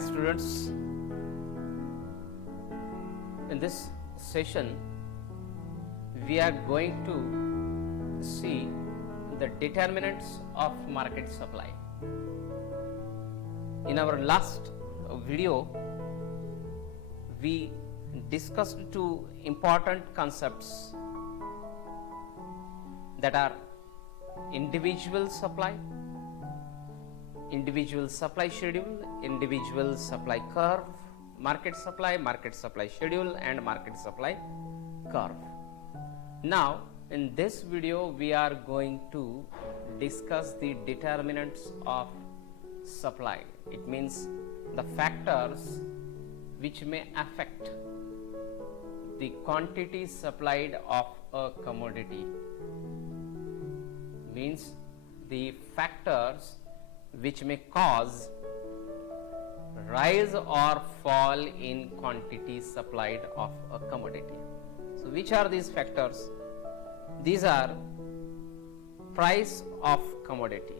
students, in this session we are going to see the determinants of market supply. In our last video we discussed two important concepts that are individual supply schedule, individual supply curve, market supply schedule, and market supply curve. Now in this video we are going to discuss the determinants of supply. It means the factors which may affect the quantity supplied of a commodity, means the factors which may cause rise or fall in quantity supplied of a commodity. So which are these factors? These are price of commodity,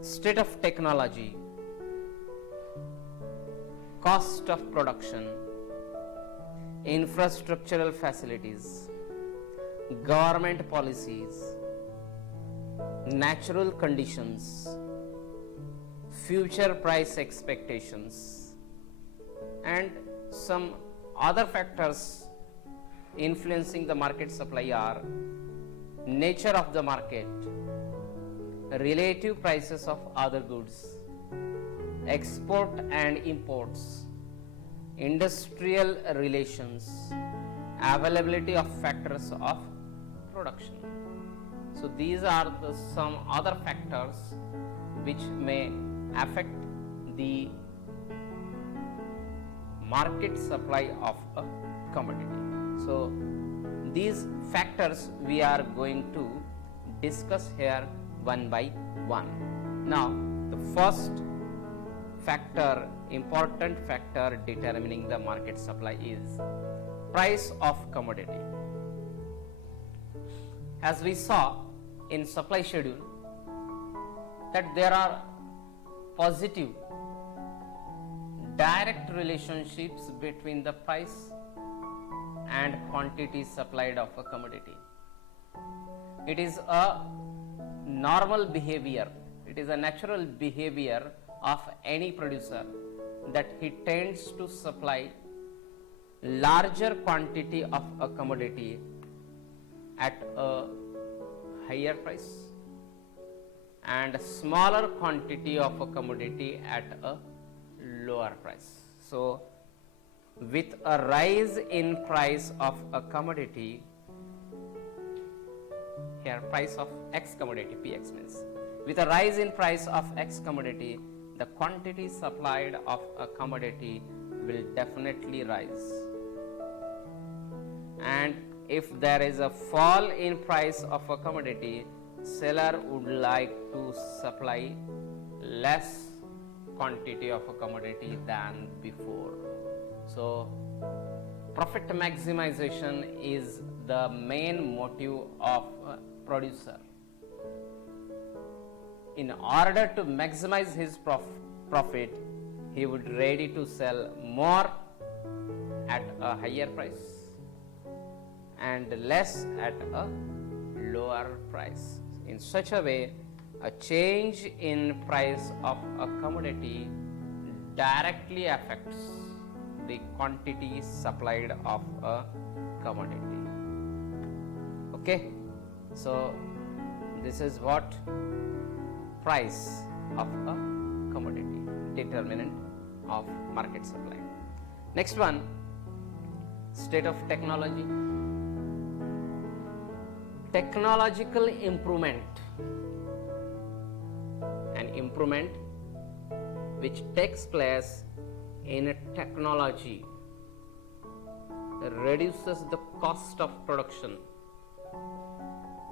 state of technology, cost of production, infrastructural facilities, government policies, natural conditions, future price expectations, and some other factors influencing the market supply are nature of the market, relative prices of other goods, export and imports, industrial relations, availability of factors of production. So these are some other factors which may affect the market supply of a commodity. So these factors we are going to discuss here one by one. Now the first factor, important factor determining the market supply is price of commodity. As we saw in supply schedule that there are positive direct relationships between the price and quantity supplied of a commodity. It is a normal behavior, it is a natural behavior of any producer that he tends to supply larger quantity of a commodity at a higher price and smaller quantity of a commodity at a lower price. So with a rise in price of a commodity, here price of X commodity, PX means, with a rise in price of X commodity, the quantity supplied of a commodity will definitely rise. And if there is a fall in price of a commodity, seller would like to supply less quantity of a commodity than before. So profit maximization is the main motive of a producer. In order to maximize his profit, he would ready to sell more at a higher price and less at a lower price. In such a way, a change in price of a commodity directly affects the quantity supplied of a commodity. Okay, so this is what price of a commodity, determinant of market supply. Next one, state of technology. Technological improvement, an improvement which takes place in a technology reduces the cost of production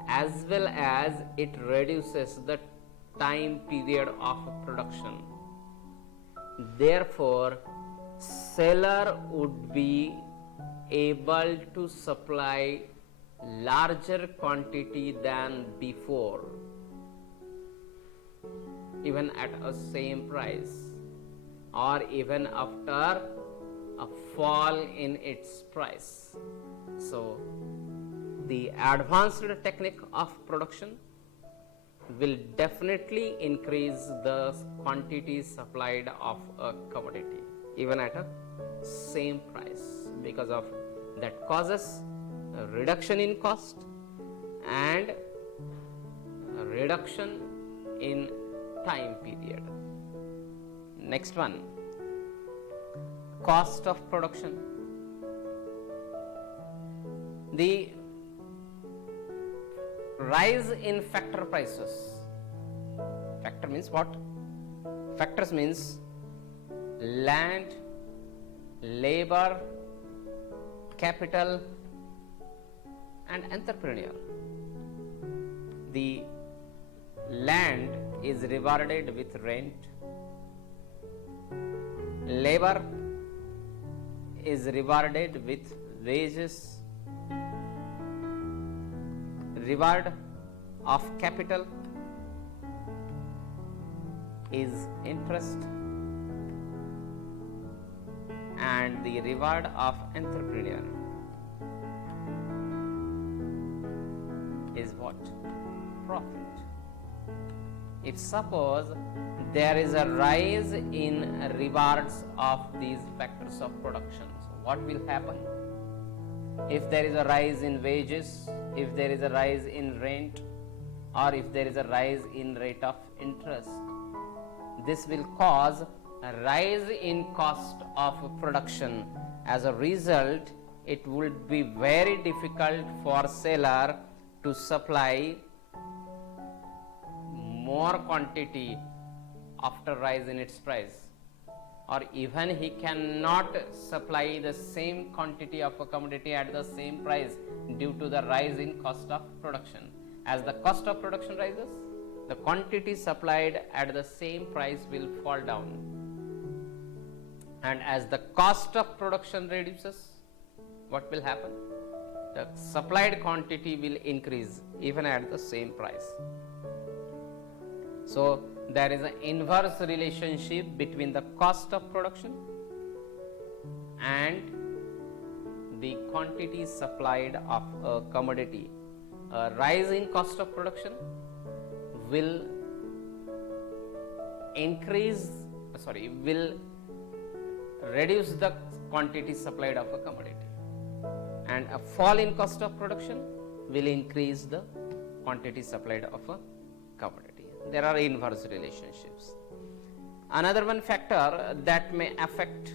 as well as it reduces the time period of production. Therefore, seller would be able to supply larger quantity than before. even at a same price or even after a fall in its price. So the advanced technique of production will definitely increase the quantity supplied of a commodity even at a same price, because of that causes a reduction in cost and a reduction in time period. Next one, cost of production. The rise in factor prices. Factor means what? Factors means land, labor, capital and entrepreneur. The land is rewarded with rent, labor is rewarded with wages, reward of capital is interest, and the reward of entrepreneur is what? Profit. If suppose there is a rise in rewards of these factors of production, so what will happen? If there is a rise in wages, if there is a rise in rent, or if there is a rise in rate of interest, this will cause a rise in cost of production. As a result, it would be very difficult for seller to supply more quantity after rise in its price, or even he cannot supply the same quantity of a commodity at the same price due to the rise in cost of production. As the cost of production rises, the quantity supplied at the same price will fall down, and as the cost of production reduces, what will happen? The supplied quantity will increase even at the same price. So there is an inverse relationship between the cost of production and the quantity supplied of a commodity. A rise in cost of production will reduce the quantity supplied of a commodity, and a fall in cost of production will increase the quantity supplied of a commodity. There are inverse relationships. Another one factor that may affect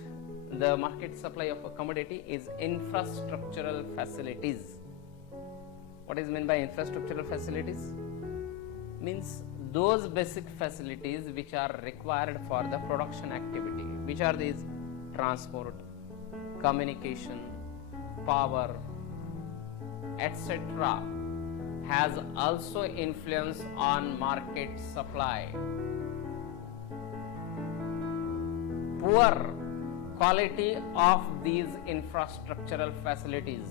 the market supply of a commodity is infrastructural facilities. What is meant by infrastructural facilities? Means those basic facilities which are required for the production activity. Which are these? Transport, communication, power, etc. has also influence on market supply. Poor quality of these infrastructural facilities,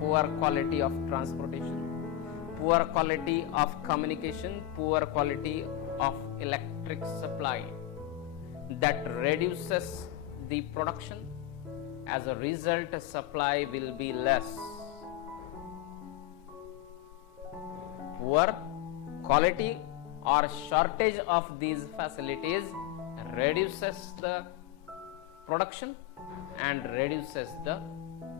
poor quality of transportation, poor quality of communication, poor quality of electric supply, that reduces the production. As a result, supply will be less. Poor quality or shortage of these facilities reduces the production and reduces the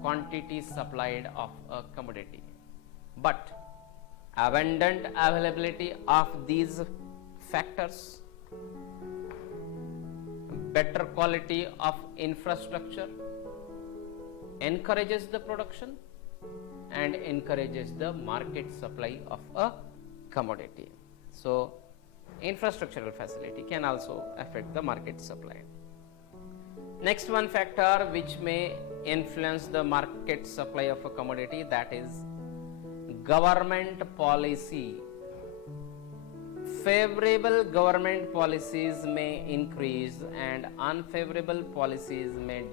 quantity supplied of a commodity. But abundant availability of these factors, better quality of infrastructure encourages the production and encourages the market supply of a commodity. So infrastructural facility can also affect the market supply. Next one factor which may influence the market supply of a commodity, that is government policy. Favorable government policies may increase and unfavorable policies may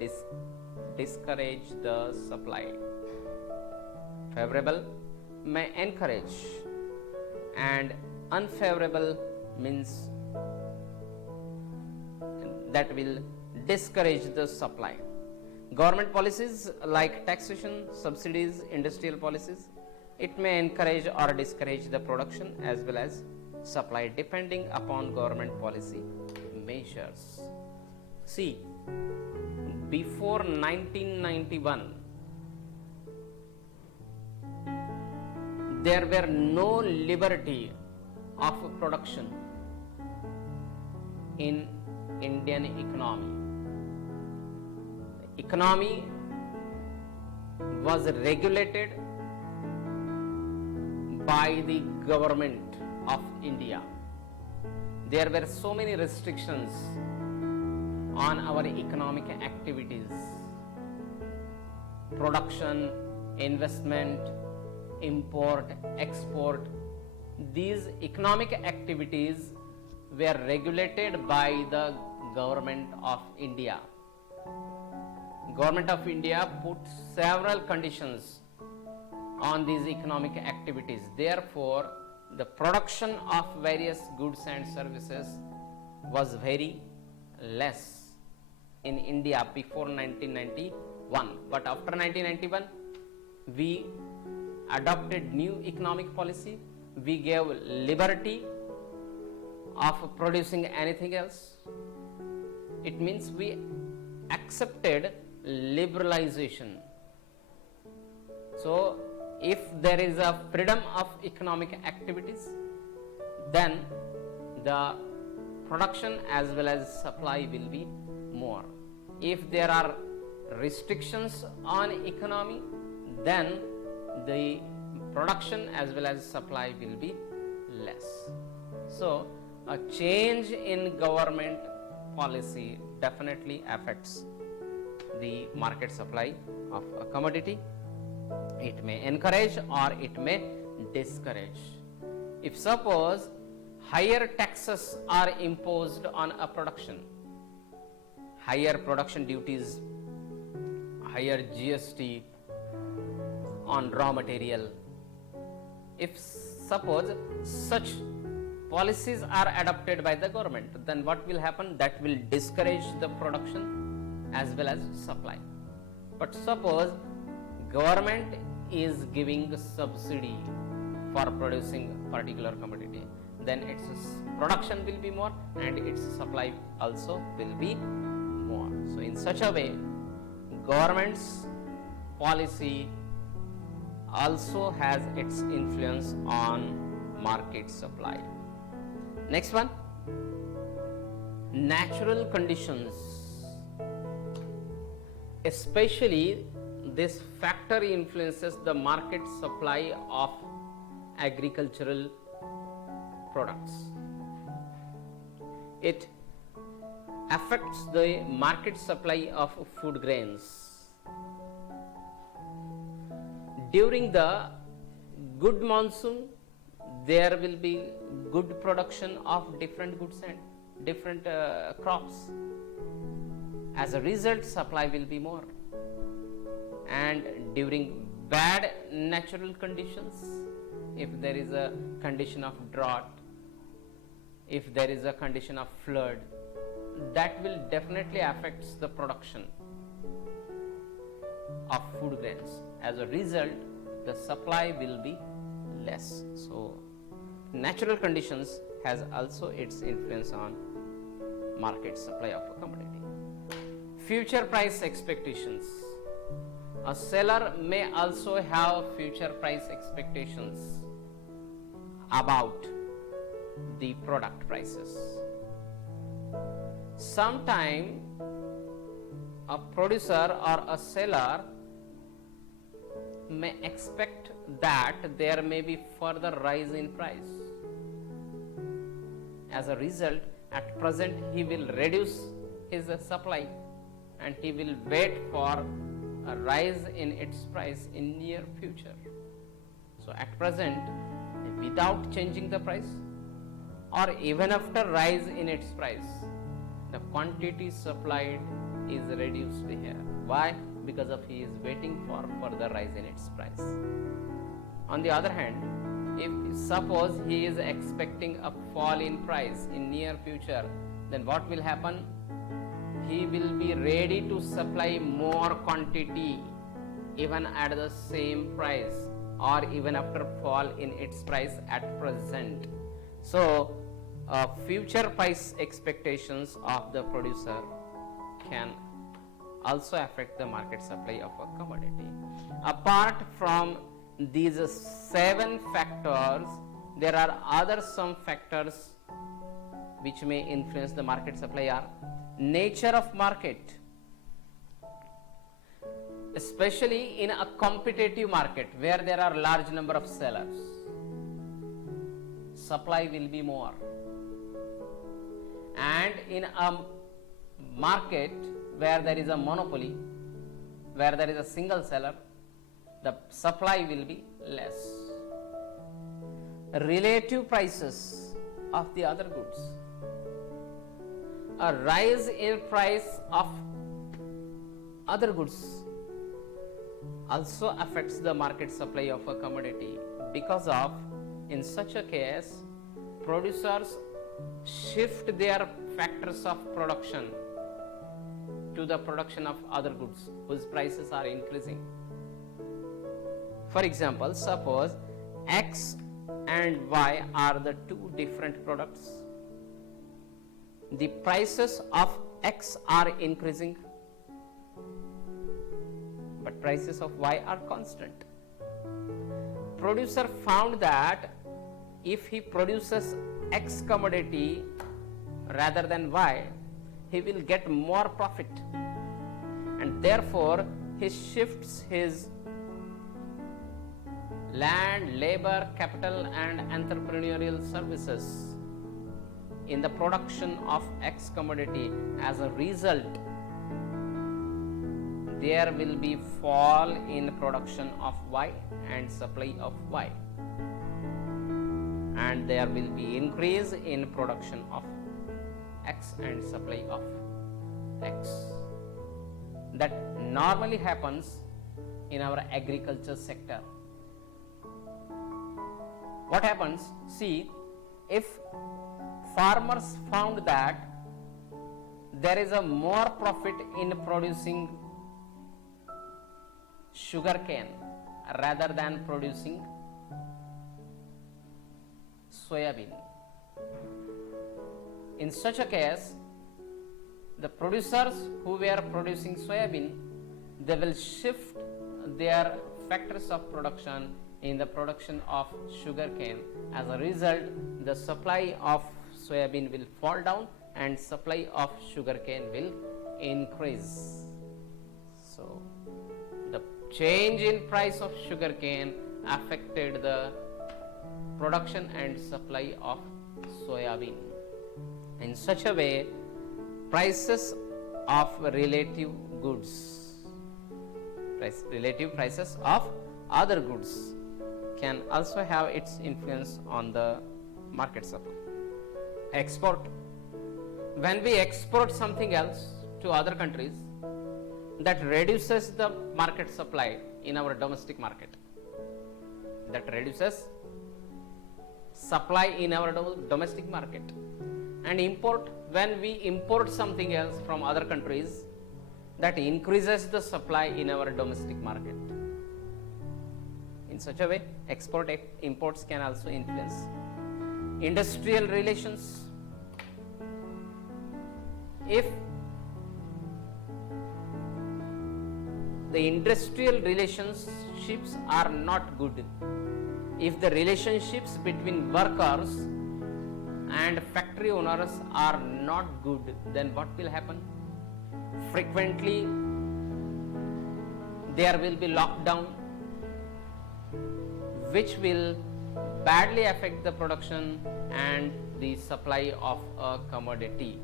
discourage the supply. Favorable may encourage and unfavorable means that will discourage the supply. Government policies like taxation, subsidies, industrial policies, it may encourage or discourage the production as well as supply depending upon government policy measures. See, before 1991, there were no liberty of production in Indian economy. The economy was regulated by the government of India. There were so many restrictions on our economic activities, production, investment, import, export. These economic activities were regulated by the government of India. Government of India put several conditions on these economic activities. Therefore, the production of various goods and services was very less in India before 1991. But after 1991, we adopted new economic policy. We gave liberty of producing anything else. It means we accepted liberalization. So, if there is a freedom of economic activities, then the production as well as supply will be more. If there are restrictions on economy, then the production as well as supply will be less. So, a change in government policy definitely affects the market supply of a commodity. It may encourage or it may discourage. If suppose higher taxes are imposed on a production, higher production duties, higher GST on raw material, if suppose such policies are adopted by the government, then what will happen? That will discourage the production as well as supply. But suppose government is giving subsidy for producing particular commodity, then its production will be more and its supply also will be more. So in such a way, government's policy also has its influence on market supply. Next one, natural conditions. Especially this factor influences the market supply of agricultural products. It affects the market supply of food grains. During the good monsoon, there will be good production of different goods and different crops. As a result, supply will be more. And during bad natural conditions, if there is a condition of drought, if there is a condition of flood, that will definitely affect the production of food grains. As a result, the supply will be less. So, natural conditions has also its influence on market supply of a commodity. Future price expectations. A seller may also have future price expectations about the product prices. Sometime a producer or a seller may expect that there may be further rise in price. As a result, at present he will reduce his supply and he will wait for a rise in its price in near future. So at present, without changing the price or even after rise in its price, the quantity supplied is reduced here. Why? Because of he is waiting for further rise in its price. On the other hand, if suppose he is expecting a fall in price in near future, then what will happen? he will be ready to supply more quantity even at the same price or even after fall in its price at present. So, future price expectations of the producer can also affect the market supply of a commodity. Apart from these 7 factors, there are other some factors which may influence the market supply are nature of market, especially in a competitive market where there are large number of sellers, supply will be more, and in a market where there is a monopoly, where there is a single seller, the supply will be less. Relative prices of the other goods, a rise in price of other goods also affects the market supply of a commodity, because of in such a case producers shift their factors of production to the production of other goods whose prices are increasing. For example, suppose X and Y are the 2 different products. The prices of X are increasing, but prices of Y are constant. Producer found that if he produces X commodity rather than Y, he will get more profit, and therefore he shifts his land, labor, capital and entrepreneurial services in the production of X commodity. As a result, there will be fall in production of Y and supply of Y, and there will be increase in production of X and supply of X. That normally happens in our agriculture sector. What happens? See, if farmers found that there is a more profit in producing sugarcane rather than producing soybean, in such a case, the producers who were producing soybean, they will shift their factors of production in the production of sugarcane. As a result, the supply of soybean will fall down and supply of sugarcane will increase. So, the change in price of sugarcane affected the production and supply of soybean. In such a way, prices of relative goods, relative prices of other goods can also have its influence on the market supply. Export. When we export something else to other countries, that reduces the market supply in our domestic market. That reduces supply in our domestic market. And import, when we import something else from other countries, that increases the supply in our domestic market. In such a way, imports can also influence. Industrial relations. If the industrial relationships are not good, if the relationships between workers and factory owners are not good, then what will happen? Frequently, there will be lockdown, which will badly affect the production and the supply of a commodity.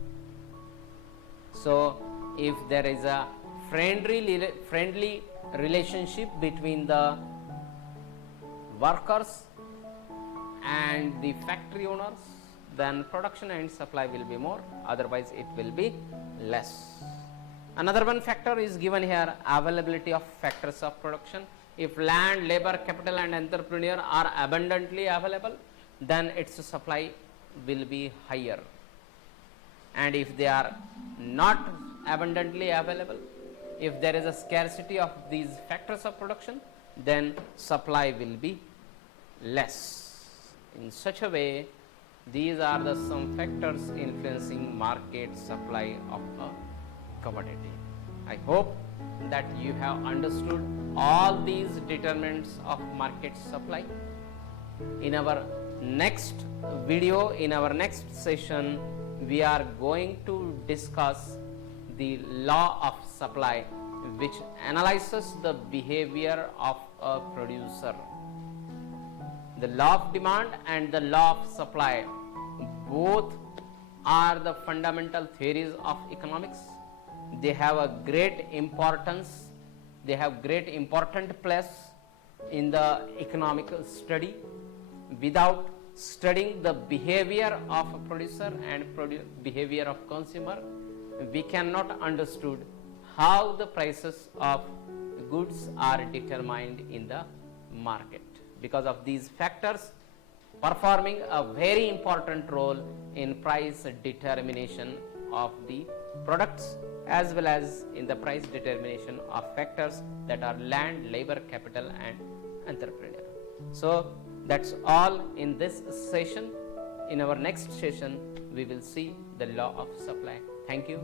So, if there is a friendly relationship between the workers and the factory owners, then production and supply will be more, otherwise it will be less. Another one factor is given here, availability of factors of production. If land, labor, capital and entrepreneur are abundantly available, then its supply will be higher. And if they are not abundantly available. If there is a scarcity of these factors of production, then supply will be less. In such a way, these are the some factors influencing market supply of a commodity. I hope that you have understood all these determinants of market supply. In our next video, in our next session, we are going to discuss the law of supply, which analyzes the behavior of a producer. The law of demand and the law of supply both are the fundamental theories of economics. They have a great importance, they have great important place in the economic study. Without studying the behavior of a producer and behavior of consumer, we cannot understood how the prices of goods are determined in the market, because of these factors performing a very important role in price determination of the products, as well as in the price determination of factors that are land, labor, capital and entrepreneur. So that's all in this session. In our next session, we will see the law of supply. Thank you.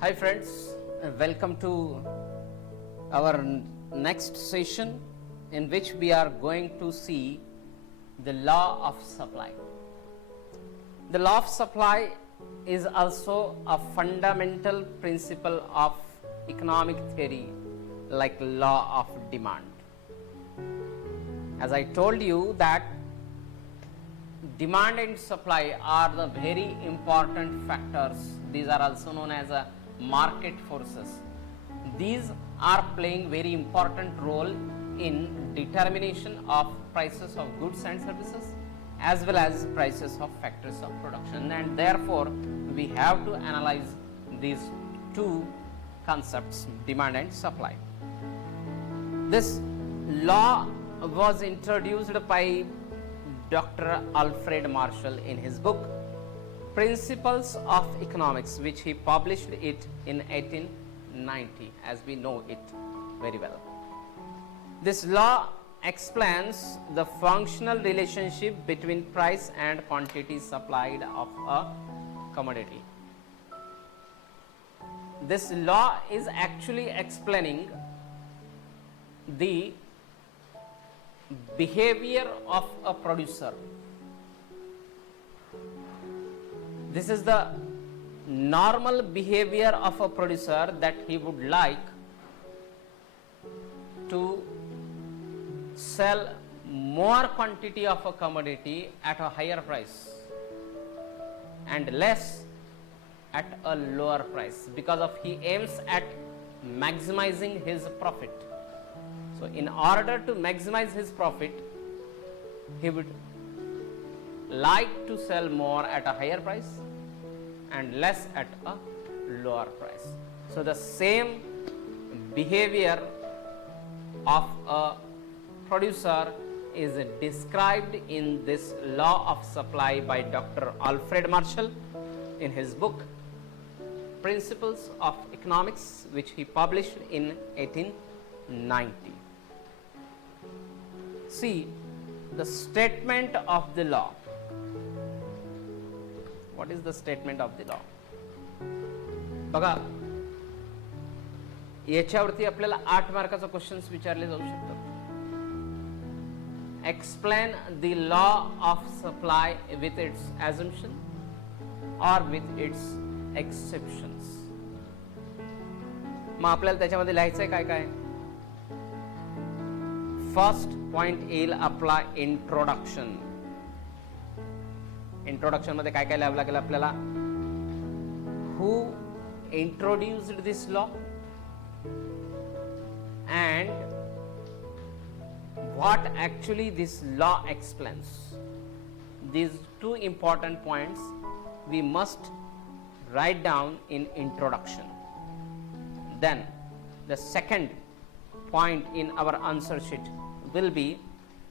Hi friends, welcome to our next session, in which we are going to see the law of supply. The law of supply is also a fundamental principle of economic theory, like law of demand. As I told you that demand and supply are the very important factors. These are also known as market forces. These are playing very important role in determination of prices of goods and services, as well as prices of factors of production, and therefore we have to analyze these two concepts, demand and supply. This law was introduced by Dr. Alfred Marshall in his book Principles of Economics, which he published it in 1890, as we know it very well. This law explains the functional relationship between price and quantity supplied of a commodity. This law is actually explaining the behavior of a producer. This is the normal behavior of a producer, that he would like to sell more quantity of a commodity at a higher price and less at a lower price, because of he aims at maximizing his profit. So in order to maximize his profit, he would like to sell more at a higher price and less at a lower price. So the same behavior of a producer is described in this law of supply by Dr. Alfred Marshall in his book Principles of Economics, which he published in 1890. See the statement of the law. What is the statement of the law? बघा, याच्यावरती आपल्याला 8 मार्काचा questions विचारले जाऊ शकतात. Explain the law of supply with its assumption or with its exceptions. मग आपल्याला त्याच्यामध्ये लिहायचंय काय काय. फर्स्ट पॉइंट येईल आपला इंट्रोडक्शन. इंट्रोडक्शन मध्ये काय काय लिहावं लागेल आपल्याला. Who introduced this law and what actually this law explains. These two important points we must write down in introduction. Then the second point in our answer sheet will be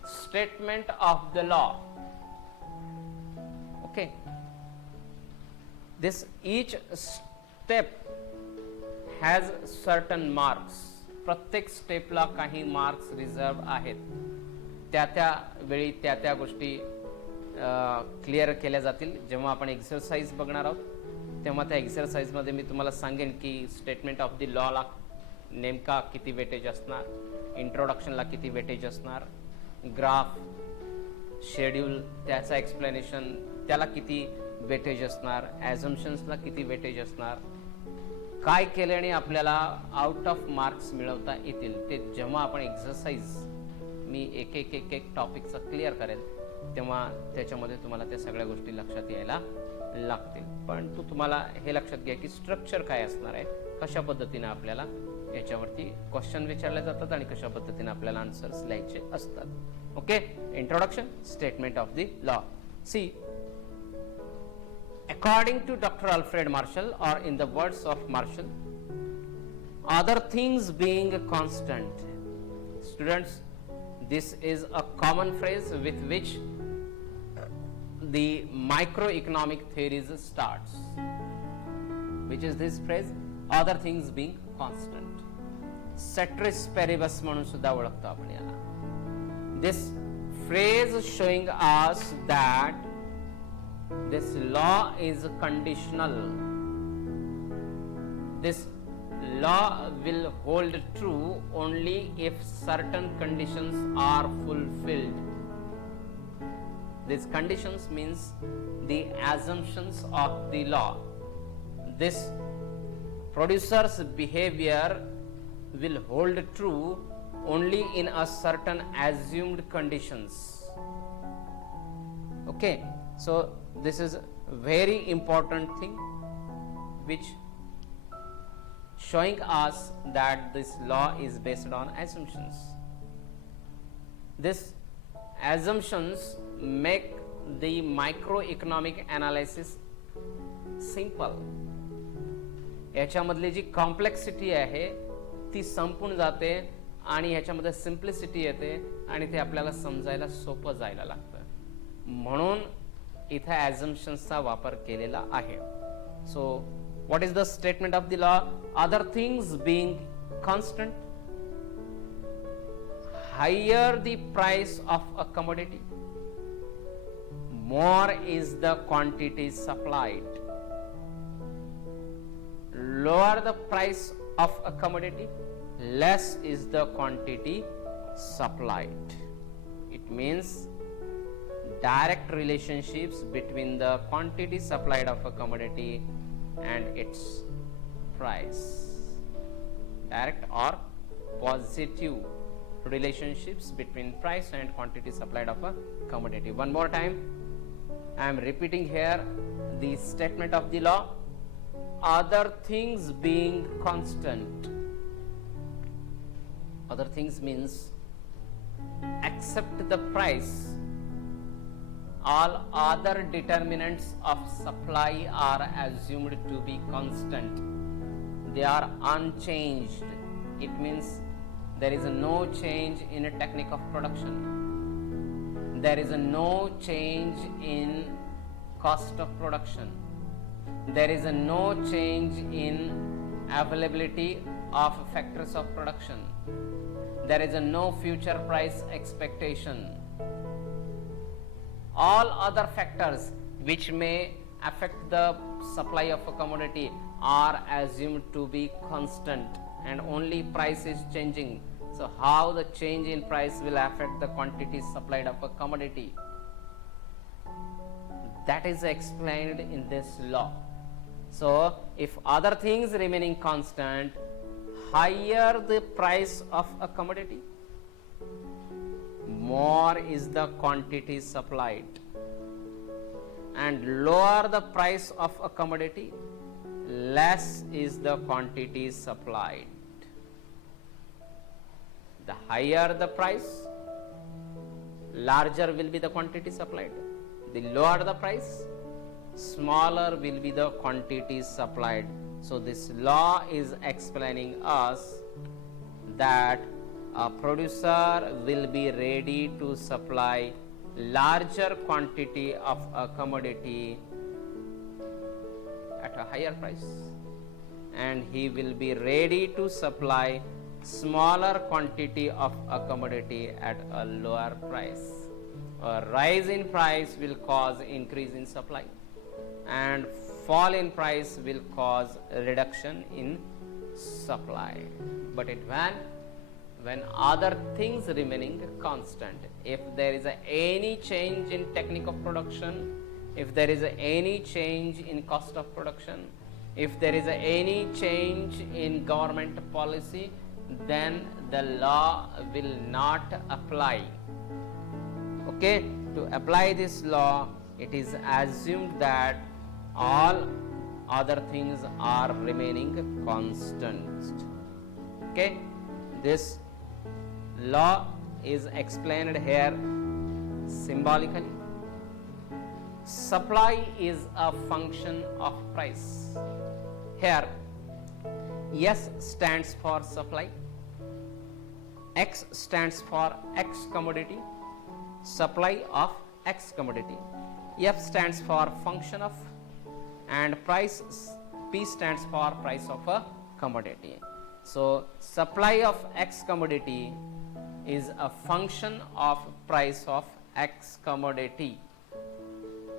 statement of the law. Okay, this each step has certain marks. प्रत्येक स्टेपला काही marks reserve आहेत. त्या वेळी त्या गोष्टी clear केल्या जातील. जेव्हा आपण एक्सरसाइज बघणार आहोत तेव्हा त्या एक्सरसाइजमध्ये मी तुम्हाला सांगेन की स्टेटमेंट ऑफ द लॉला नेमका किती वेटेज असणार, इंट्रोडक्शनला किती वेटेज असणार, ग्राफ शेड्यूल त्याचा एक्सप्लेनेशन त्याला किती वेटेज असणार, ॲझम्पशन्सला किती वेटेज असणार, काय केल्याने आपल्याला आउट ऑफ मार्क्स मिळवता येतील ते जेव्हा आपण एक्सरसाइज मी एक टॉपिकचं क्लिअर करेल तेव्हा त्याच्यामध्ये तुम्हाला त्या सगळ्या गोष्टी लक्षात यायला लागतील. पण तुम्हाला हे लक्षात घ्या की स्ट्रक्चर काय असणार आहे, कशा पद्धतीने आपल्याला याच्यावरती क्वेश्चन विचारले जातात आणि कशा पद्धतीने आपल्याला आन्सर्स लिहायचे असतात. Okay, introduction, statement of the law. See, according to Dr. Alfred Marshall, or in the words of Marshall, other things being constant. Students, this is a common phrase with which the microeconomic theories starts. Which is this phrase? Other things being constant. Ceteris paribus म्हणून सुद्धा ओळखतो आपण याला. This phrase showing us that this law is conditional. This law will hold true only if certain conditions are fulfilled. These conditions means the assumptions of the law. This producer's behavior will hold true only in a certain assumed conditions. Okay, so this is a very important thing which showing us that this law is based on assumptions. These assumptions make the microeconomic analysis simple. याच्यामधली जी complexity आहे ती संपून जाते आणि ह्याच्यामध्ये simplicity येते आणि ते आपल्याला समजायला सोपं जायला लागतं. म्हणून इथे ॲझम्पशन्सचा वापर केलेला आहे. So what is the statement of the law? Other things being constant, higher the price of a commodity, more is the quantity supplied. Lower the price of a commodity, less is the quantity supplied. It means direct relationships between the quantity supplied of a commodity and its price. Direct or positive relationships between price and quantity supplied of a commodity. One more time, I am repeating here the statement of the law. Other things being constant. Other things means except the price, all other determinants of supply are assumed to be constant. They are unchanged. It means there is no change in a technique of production. There is no change in cost of production. There is no change in availability of factors of production. There is no future price expectation. All other factors which may affect the supply of a commodity are assumed to be constant and only price is changing. So how the change in price will affect the quantity supplied of a commodity? That is explained in this law. So if other things remaining constant, higher the price of a commodity, more is the quantity supplied, and lower the price of a commodity, less is the quantity supplied. The higher the price, larger will be the quantity supplied. The lower the price, smaller will be the quantity supplied. So this law is explaining us that a producer will be ready to supply larger quantity of a commodity at a higher price, and he will be ready to supply smaller quantity of a commodity at a lower price. A rise in price will cause increase in supply, and fall in price will cause reduction in supply. But when other things remaining constant, if there is any change in technique of production, if there is any change in cost of production, if there is any change in government policy, then the law will not apply. Okay, to apply this law, it is assumed that all other things are remaining constant. Okay, this law is explained here symbolically. Supply is a function of price. Here, S stands for supply, X stands for X commodity, supply of X commodity, F stands for function of, and price, P stands for price of a commodity. So, supply of X commodity is a function of price of X commodity.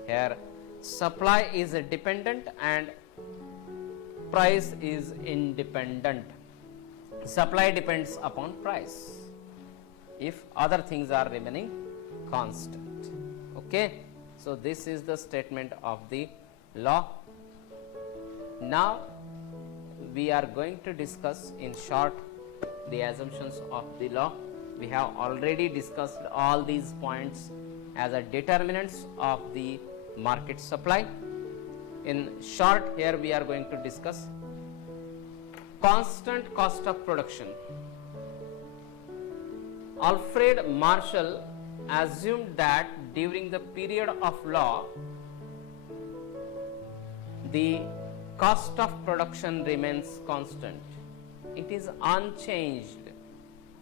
Here, supply is dependent and price is independent. Supply depends upon price if other things are remaining constant. Okay, so this is the statement of the law. Now we are going to discuss in short the assumptions of the law. We have already discussed all these points as a determinants of the market supply. In short, here we are going to discuss constant cost of production. Alfred Marshall assumed that during the period of law, the cost of production remains constant. It is unchanged.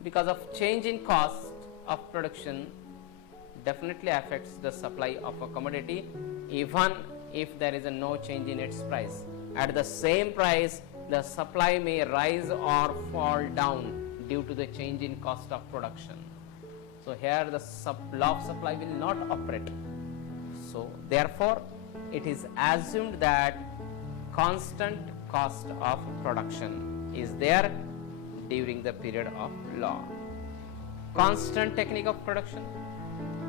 Because of change in cost of production definitely affects the supply of a commodity, even if there is no change in its price. At the same price, the supply may rise or fall down due to the change in cost of production. So here the law of supply will not operate. So therefore, it is assumed that constant cost of production is there during the period of law. Constant technique of production.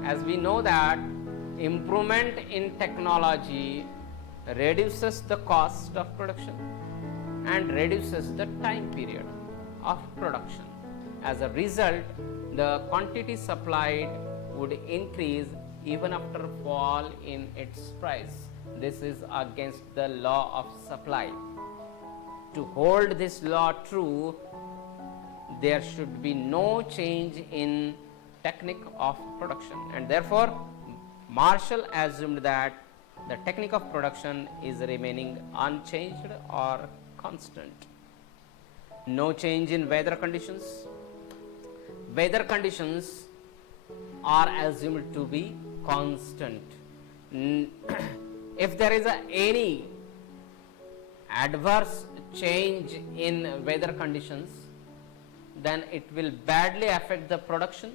As we know that improvement in technology reduces the cost of production and reduces the time period of production. As a result, the quantity supplied would increase even after fall in its price. This is against the law of supply. To hold this law true, there should be no change in technique of production, and therefore Marshall assumed that the technique of production is remaining unchanged or constant. No change in weather conditions. Weather conditions are assumed to be constant. If there is any adverse change in weather conditions, then it will badly affect the production.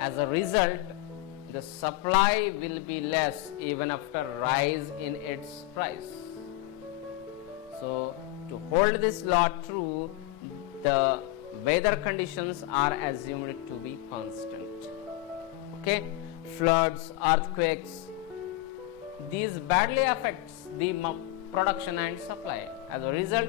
As a result, the supply will be less even after rise in its price. So, to hold this law true, the weather conditions are assumed to be constant. Okay, floods, earthquakes, these badly affects the production and supply. As a result,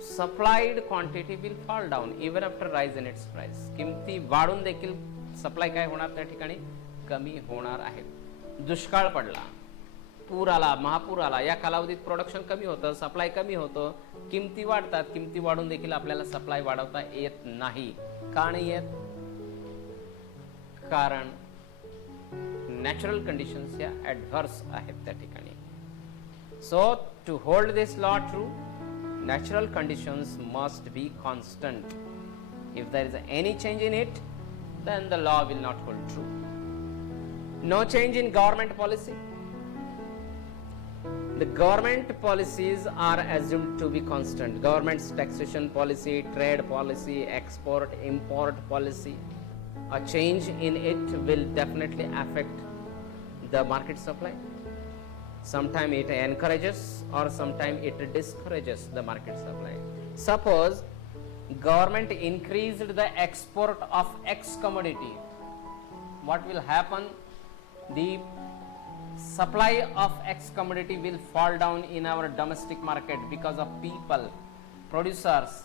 supplied quantity will fall down even after rise in its price. किमती वाढून देखील supply काय होणार त्या ठिकाणी कमी होणार आहे. दुष्काळ पडला, पूर आला, महापूर आला, या कालावधीत प्रोडक्शन कमी होतं, सप्लाय कमी होतं, किमती वाढतात, किमती वाढून देखील आपल्याला सप्लाय वाढवता येत नाही. का नाही येत? कारण नॅचरल कंडिशन्स या ॲडव्हर्स आहेत त्या ठिकाणी. So to hold this law true, natural conditions must be constant. If there is any change in it, then the law will not hold true. No change in government policy. The government policies are assumed to be constant. Government's taxation policy, trade policy, export, import policy, a change in it will definitely affect the market supply. Sometimes it encourages or sometimes it discourages the market supply. Suppose government increased the export of X commodity. What will happen? The supply of X commodity will fall down in our domestic market because of people, producers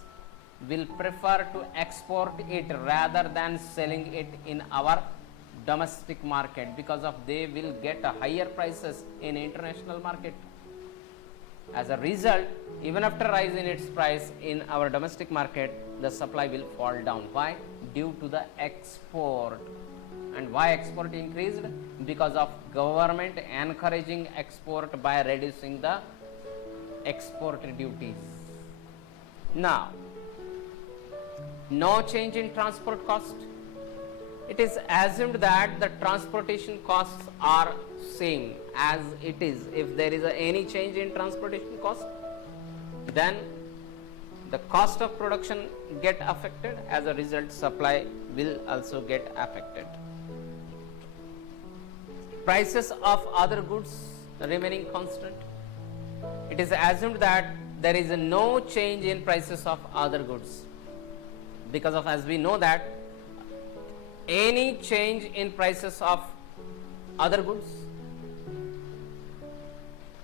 will prefer to export it rather than selling it in our domestic market, because of they will get a higher prices in international market. As a result, even after rise in its price in our domestic market, the supply will fall down. Why? Due to the export. And why export increased? Because of government encouraging export by reducing the export duties. Now, no change in transport cost. It is assumed that the transportation costs are same as it is. If there is any change in transportation cost, then the cost of production get affected. As a result, supply will also get affected. Prices of other goods remaining constant. It is assumed that there is no change in prices of other goods, because of, as we know that any change in prices of other goods,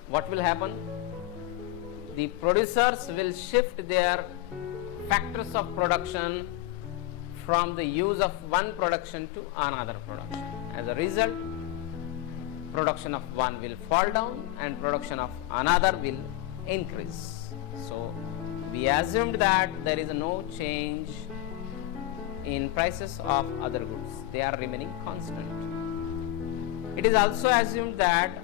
what will happen? The producers will shift their factors of production from the use of one production to another production. As a result, production of one will fall down and production of another will increase. So we assumed that there is no change in prices of other goods, they are remaining constant. It is also assumed that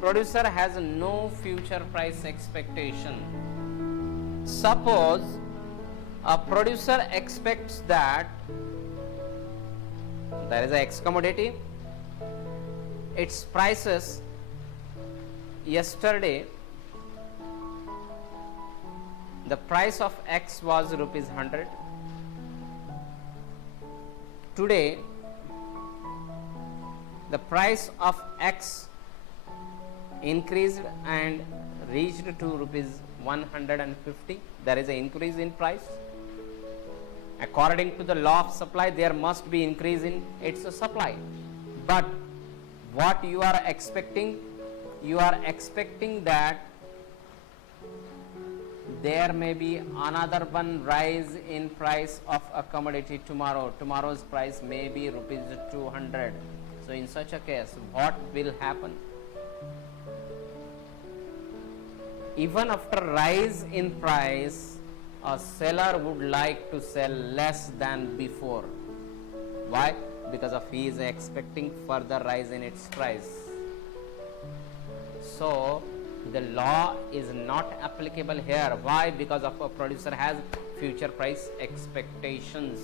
producer has no future price expectation. Suppose a producer expects that there is a X commodity, its prices yesterday, the price of X was rupees 100. Today, the price of X increased and reached to rupees 150. There is an increase in price. According to the law of supply, there must be increase in its supply. But what you are expecting? You are expecting that there may be another one rise in price of a commodity tomorrow. Tomorrow's price may be rupees 200. So in such a case, what will happen? Even after rise in price, a seller would like to sell less than before. Why? Because of he is expecting further rise in its price. So the law is not applicable here. Why? Because of a producer has future price expectations.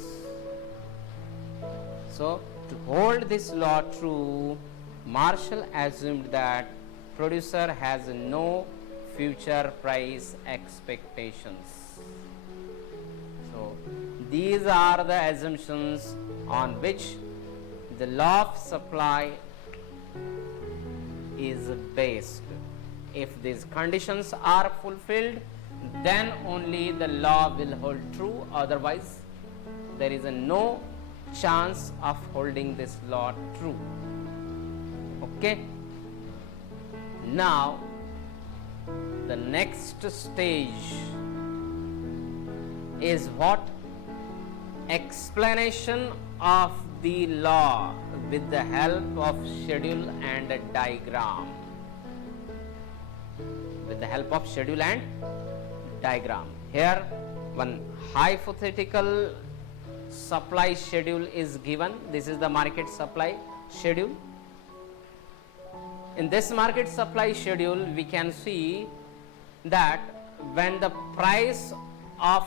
So to hold this law true, Marshall assumed that producer has no future price expectations. So these are the assumptions on which the law of supply is based. If these conditions are fulfilled, then only the law will hold true. Otherwise, there is no chance of holding this law true. Okay. Now, the next stage is what? Explanation of the law with the help of schedule and a diagram. With the help of schedule and diagram. Here, one hypothetical supply schedule is given. This is the market supply schedule. In this market supply schedule, we can see that when the price of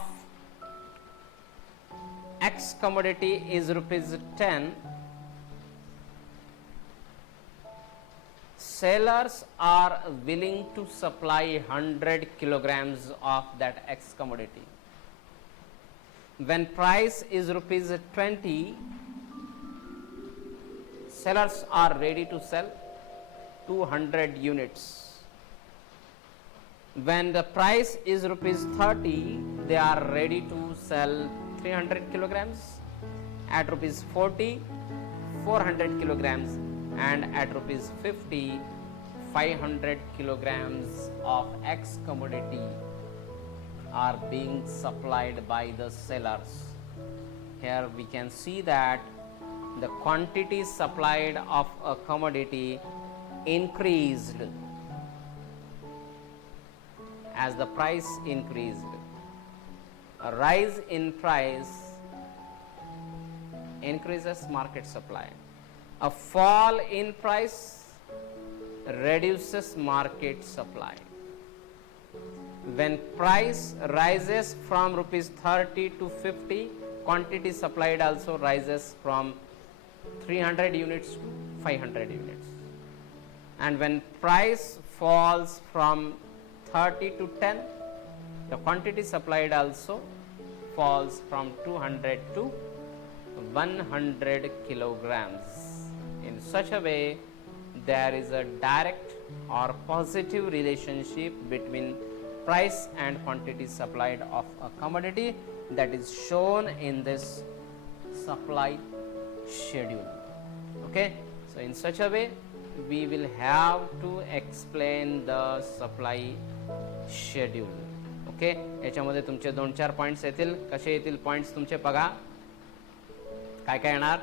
X commodity is rupees 10, sellers are willing to supply 100 kilograms of that X commodity. When price is rupees 20, sellers are ready to sell 200 units. When the price is rupees 30, they are ready to sell 300 kilograms. At rupees 40, 400 kilograms, and at rupees 50, 500 kilograms of X commodity are being supplied by the sellers. Here we can see that the quantity supplied of a commodity increased as the price increased. A rise in price increases market supply. A fall in price reduces market supply. When price rises from rupees 30 to 50, quantity supplied also rises from 300 units to 500 units. And when price falls from 30 to 10, the quantity supplied also falls from 200 to 100 kilograms. In such a way, there is a direct or positive relationship between price and quantity supplied of a commodity that is shown in this supply schedule. Okay, so in such a way we will have to explain the supply schedule. Okay, याच्यामध्ये तुमचे 2-4 points येतील. कसे येतील points तुमचे बघा. काय काय येणार.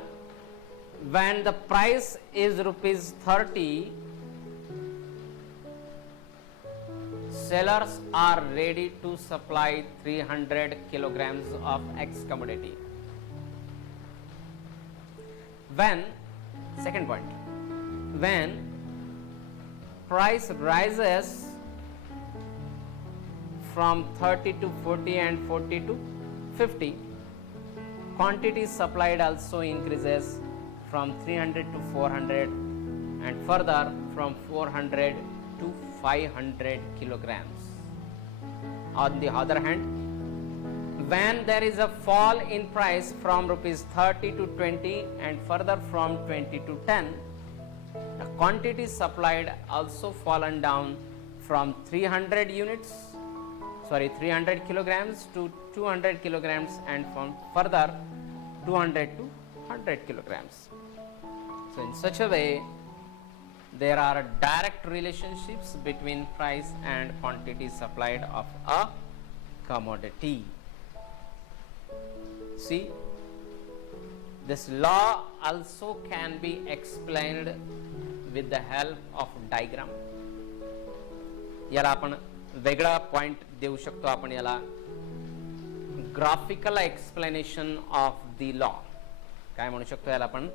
when the price is rupees 30, sellers are ready to supply 300 kilograms of X commodity. When, second point, when price rises from 30 to 40 and 40 to 50, quantity supplied also increases from 300 to 400 and further from 400 to 500 kilograms. On the other hand, when there is a fall in price from rupees 30 to 20 and further from 20 to 10, the quantity supplied also fallen down from 300 kilograms to 200 kilograms and from further 200 to 100 kilograms. So in such a way, there are direct relationships between price and quantity supplied of a commodity. See, this law also can be explained with the help of diagram. याला आपण वेगळा point देऊ शकतो. आपण याला graphical explanation of the law काय म्हणू शकतो. याला आपण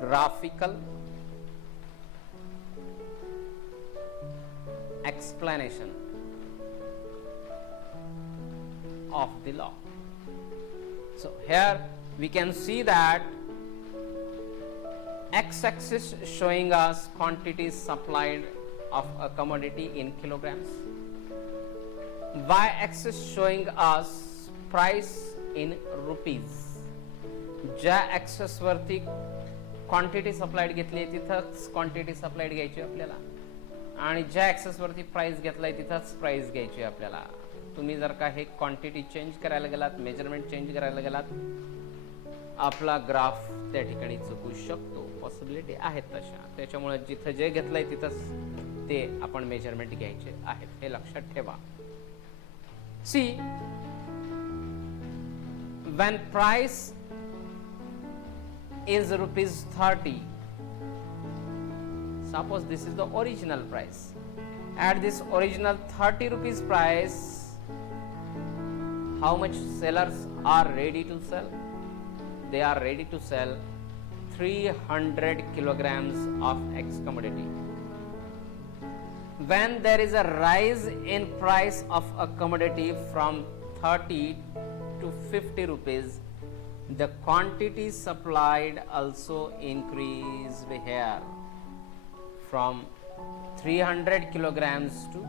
graphical explanation of the law. So here we can see that x-axis showing us quantity supplied of a commodity in kilograms, y-axis showing us price in rupees. ज्या axis वरती quantity supplied घेतली तिथंच quantity supplied घ्यायची आपल्याला आणि ज्या access वरती price घेतलाय तिथंच प्राइस घ्यायची आपल्याला. तुम्ही जर का हे क्वांटिटी चेंज करायला गेलात, मेजरमेंट चेंज करायला गेलात, आपला ग्राफ त्या ठिकाणी चुकू शकतो. पॉसिबिलिटी आहेत तशा. त्याच्यामुळे जिथं जे घेतलंय तिथंच ते आपण मेजरमेंट घ्यायचे आहेत. हे लक्षात ठेवा. सी, when price is rupees 30, suppose this is the original price. At this original 30 rupees price, how much sellers are ready to sell? They are ready to sell 300 kilograms of X commodity. When there is a rise in price of a commodity from 30 to 50 rupees, the quantity supplied also increased here from 300 kilograms to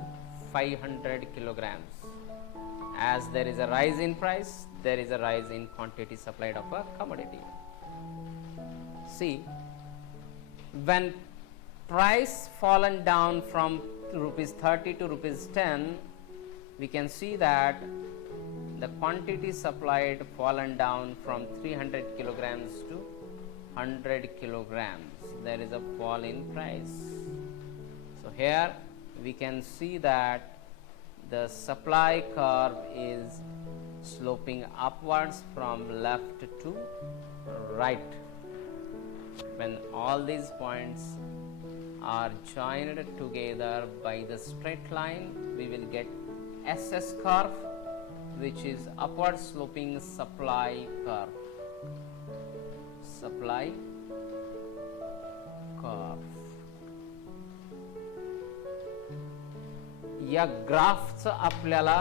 500 kilograms. As there is a rise in price, there is a rise in quantity supplied of a commodity. See, when price fallen down from rupees 30 to rupees 10, we can see that the quantity supplied fallen down from 300 kilograms to 100 kilograms. There is a fall in price. So here we can see that the supply curve is sloping upwards from left to right. When all these points are joined together by the straight line, we will get SS curve, which is upward sloping supply curve. Supply curve. या ग्राफचं आपल्याला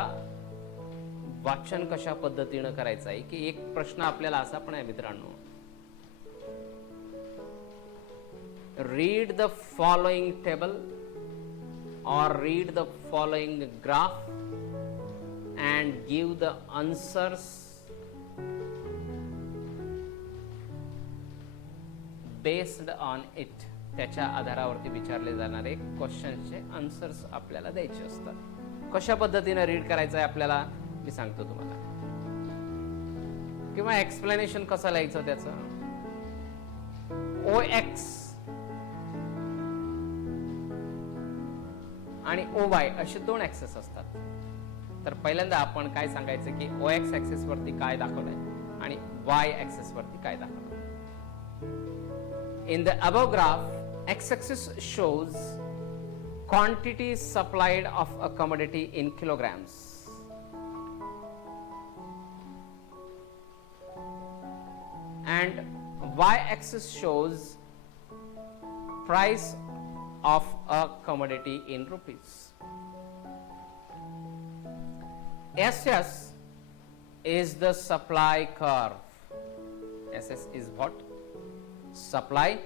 वाचन कशा पद्धतीने करायचं आहे की एक प्रश्न आपल्याला असा पण आहे मित्रांनो, read the following table or read the following graph and give the answers based on it. त्याच्या आधारावरती विचारले जाणारे क्वेश्चनचे आन्सर्स आपल्याला द्यायचे असतात. कशा पद्धतीने रीड करायचं आहे आपल्याला मी सांगतो तुम्हाला, किंवा एक्सप्लेनेशन कसं लिहायचं त्याचं. OX आणि OY असे दोन ऍक्सेस असतात. तर पहिल्यांदा आपण काय सांगायचं की OX ऍक्सेस वरती काय दाखवलंय आणि Y ऍक्सेस वरती काय दाखवलंय. In the above graph, x-axis shows quantity supplied of a commodity in kilograms, and y-axis shows price of a commodity in rupees. SS is the supply curve. SS is what? Supply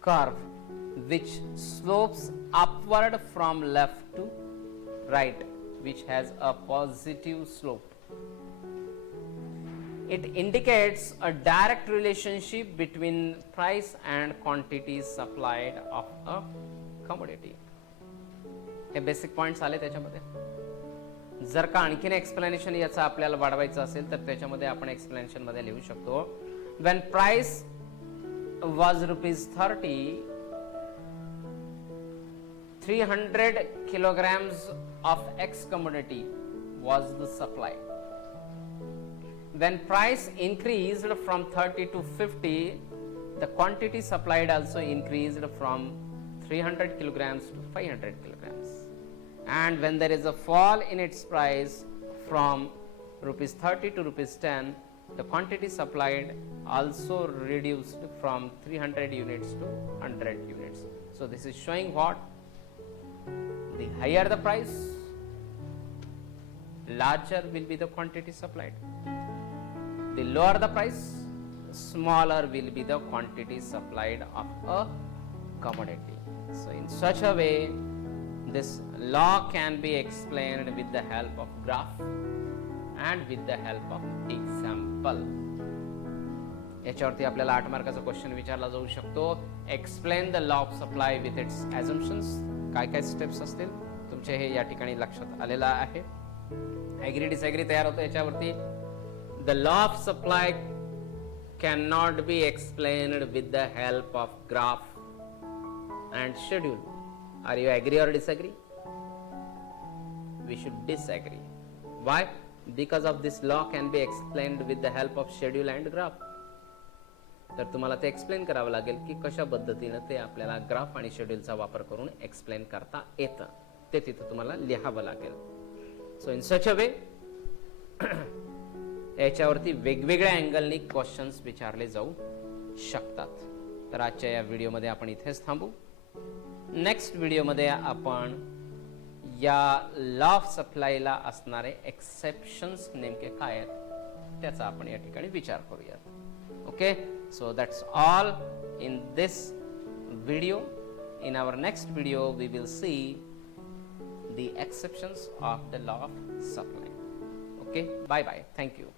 curve, which slopes upward from left to right, which has a positive slope. It indicates a direct relationship between price and quantity supplied of a commodity. हे basic points आले त्याच्यामध्ये. जर का आणखीन explanation याचा आपल्याला वाढवायचं असेल तर त्याच्यामध्ये आपण एक्सप्लेनेशन मध्ये लिहू शकतो, when price was rupees 30, 300 kilograms of X commodity was the supply. When price increased from 30 to 50, the quantity supplied also increased from 300 kilograms to 500 kilograms. And when there is a fall in its price from rupees 30 to rupees 10, the quantity supplied also reduced from 300 units to 100 units. So this is showing what? The higher the price, larger will be the quantity supplied. The lower the price, smaller will be the quantity supplied of a commodity. So in such a way, this law can be explained with the help of graph and with the help of example. याच्यावरती आपल्याला 8 मार्काचा question विचारला जाऊ शकतो. Explain the law of supply with its assumptions. काय काय steps असतील तुमचे हे या ठिकाणी लक्षात आलेला आहे. ॲग्री डिसॲग्री तयार होतो याच्यावरती. The law of supply can not be explained with the help of graph and schedule. Are you agree or disagree? We should disagree. Why? Because of this law can be explained with the help of schedule and graph. तर तुम्हाला ते explain करावं लागेल की कशा पद्धतीने ते आपल्याला ग्राफ आणि शेड्यूलचा वापर करून एक्सप्लेन करता येतं, ते तिथे तुम्हाला लिहावं लागेल. सो इन सच अ वे याच्यावरती वेगवेगळ्या अँगलनी क्वेश्चन्स विचारले जाऊ शकतात. तर आजच्या या व्हिडिओमध्ये आपण इथेच थांबू. नेक्स्ट व्हिडिओमध्ये आपण या लॉ ऑफ सप्लायला असणारे एक्सेप्शन्स नेमके काय आहेत त्याचा आपण या ठिकाणी विचार करूयात. Okay, so that's all in this video. In our next video we will see the exceptions of the law of supply. Okay, bye bye, thank you.